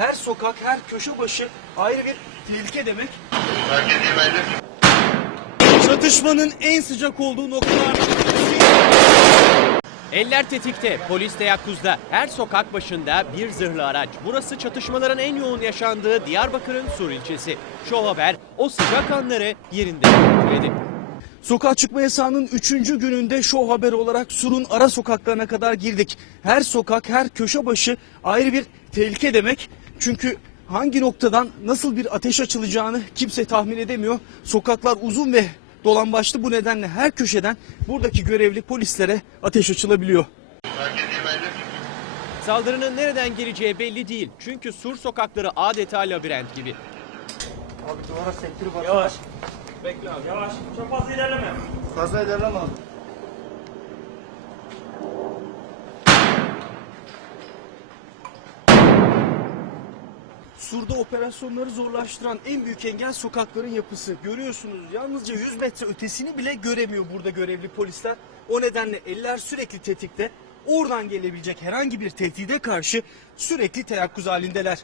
her sokak, her köşe başı ayrı bir tehlike demek. Çatışmanın en sıcak olduğu noktalar. Eller tetikte, polis de yakuzda. Her sokak başında bir zırhlı araç. Burası çatışmaların en yoğun yaşandığı Diyarbakır'ın Sur ilçesi. Şov haber o sıcak anları yerinde yedi. Sokağa çıkma yasağının 3. gününde şov haber olarak Sur'un ara sokaklarına kadar girdik. Her sokak, her köşe başı ayrı bir tehlike demek. Çünkü hangi noktadan nasıl bir ateş açılacağını kimse tahmin edemiyor. Sokaklar uzun ve dolan başlı bu nedenle her köşeden buradaki görevli polislere ateş açılabiliyor. Herkesin, herkesin. Saldırının nereden geleceği belli değil. Çünkü sur sokakları adeta labirent gibi. Abi duvara sektir bak. Yavaş. Bekle abi. Yavaş. Çok fazla ilerleme. Fazla ilerleme abi. Sur'da operasyonları zorlaştıran en büyük engel sokakların yapısı. Görüyorsunuz yalnızca 100 metre ötesini bile göremiyor burada görevli polisler. O nedenle eller sürekli tetikte. Oradan gelebilecek herhangi bir tehdide karşı sürekli teyakkuz halindeler.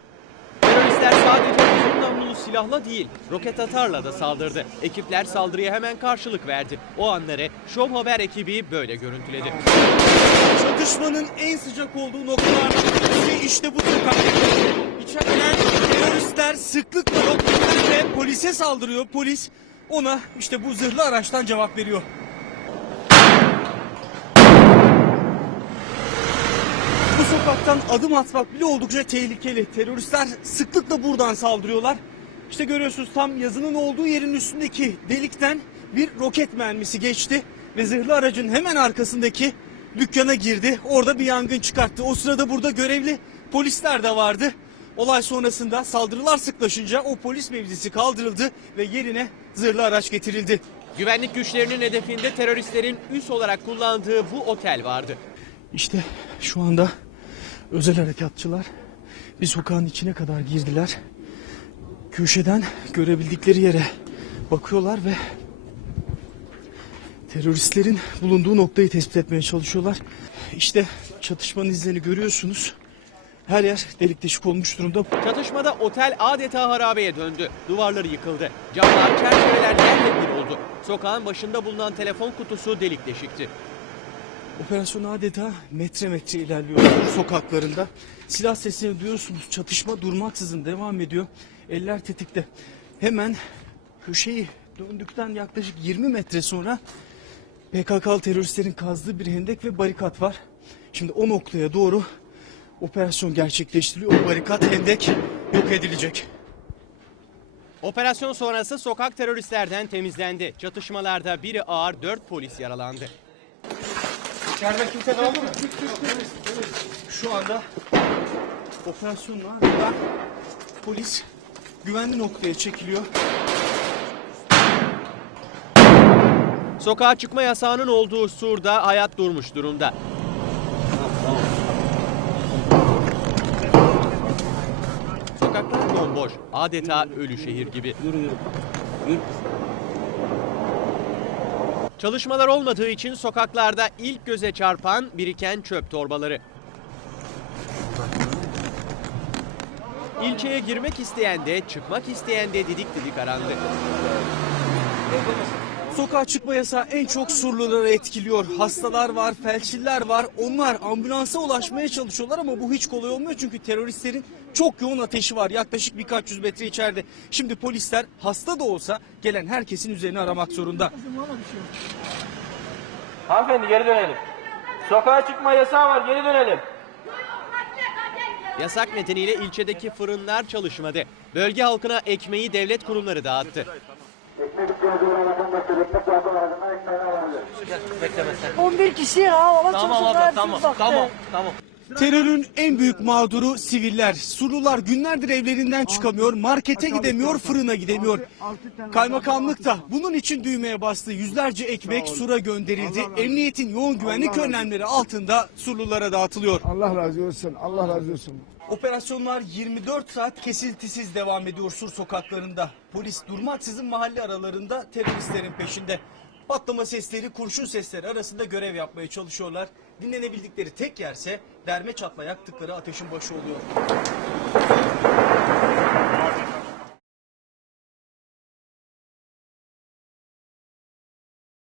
Teröristler sadece uzun namlulu silahla değil, roket atarla da saldırdı. Ekipler saldırıya hemen karşılık verdi. O anları Show Haber ekibi böyle görüntüledi. Çatışmanın en sıcak olduğu noktalar işte bu sokak başa gelen polisler sıklıkla roketlerle polise saldırıyor. Polis ona işte bu zırhlı araçtan cevap veriyor. Bu sokaktan adım atmak bile oldukça tehlikeli. Teröristler sıklıkla buradan saldırıyorlar. İşte görüyorsunuz tam yazının olduğu yerin üstündeki delikten bir roket mermisi geçti. Ve zırhlı aracın hemen arkasındaki dükkana girdi. Orada bir yangın çıkarttı. O sırada burada görevli polisler de vardı. Olay sonrasında saldırılar sıklaşınca o polis mevzisi kaldırıldı ve yerine zırhlı araç getirildi. Güvenlik güçlerinin hedefinde teröristlerin üs olarak kullandığı bu otel vardı. İşte şu anda özel harekatçılar bir sokağın içine kadar girdiler. Köşeden görebildikleri yere bakıyorlar ve teröristlerin bulunduğu noktayı tespit etmeye çalışıyorlar. İşte çatışmanın izlerini görüyorsunuz. Her yer delik deşik olmuş durumda. Çatışmada otel adeta harabeye döndü. Duvarları yıkıldı. Camlar çerçeveler yerle bir oldu. Sokağın başında bulunan telefon kutusu delik deşikti. Operasyon adeta metre metre ilerliyor sokaklarında. Silah sesini duyuyorsunuz. Çatışma durmaksızın devam ediyor. Eller tetikte. Hemen köşeyi döndükten yaklaşık 20 metre sonra PKK teröristlerin kazdığı bir hendek ve barikat var. Şimdi o noktaya doğru operasyon gerçekleştiriliyor. O barikat hendek yok edilecek. Operasyon sonrası sokak teröristlerden temizlendi. Çatışmalarda biri ağır dört polis yaralandı. İçeride kimse kaldı mı? Şu anda operasyonla polis güvenli noktaya çekiliyor. Sokağa çıkma yasağının olduğu surda hayat durmuş durumda. sokaklar bomboş. Adeta ölü şehir gibi. Yürü, yürü yürü. Çalışmalar olmadığı için sokaklarda ilk göze çarpan biriken çöp torbaları. İlçeye girmek isteyen de çıkmak isteyen de didik didik arandı. Sokağa çıkma yasağı en çok Surlulara etkiliyor. Hastalar var, felçiller var. Onlar ambulansa ulaşmaya çalışıyorlar ama bu hiç kolay olmuyor. Çünkü teröristlerin çok yoğun ateşi var. Yaklaşık birkaç yüz metre içeride. Şimdi polisler hasta da olsa gelen herkesin üzerine aramak zorunda. Hanımefendi geri dönelim. Sokağa çıkma yasağı var geri dönelim. Yasak nedeniyle ilçedeki fırınlar çalışmadı. Bölge halkına ekmeği devlet kurumları dağıttı. 11 kişi ha, valla, tamam, tamam, tamam, tamam, tamam. Terörün en büyük mağduru siviller. Surlular günlerdir evlerinden çıkamıyor, markete gidemiyor, fırına gidemiyor. Kaymakamlık da bunun için düğmeye bastı. Yüzlerce ekmek sura gönderildi. Emniyetin yoğun güvenlik önlemleri altında surlulara dağıtılıyor. Allah razı olsun, Allah razı olsun. Operasyonlar 24 saat kesintisiz devam ediyor sur sokaklarında. Polis durmaksızın mahalle aralarında teröristlerin peşinde. Patlama sesleri, kurşun sesleri arasında görev yapmaya çalışıyorlar dinlenebildikleri tek yerse derme çatma yaktıkları ateşin başı oluyor.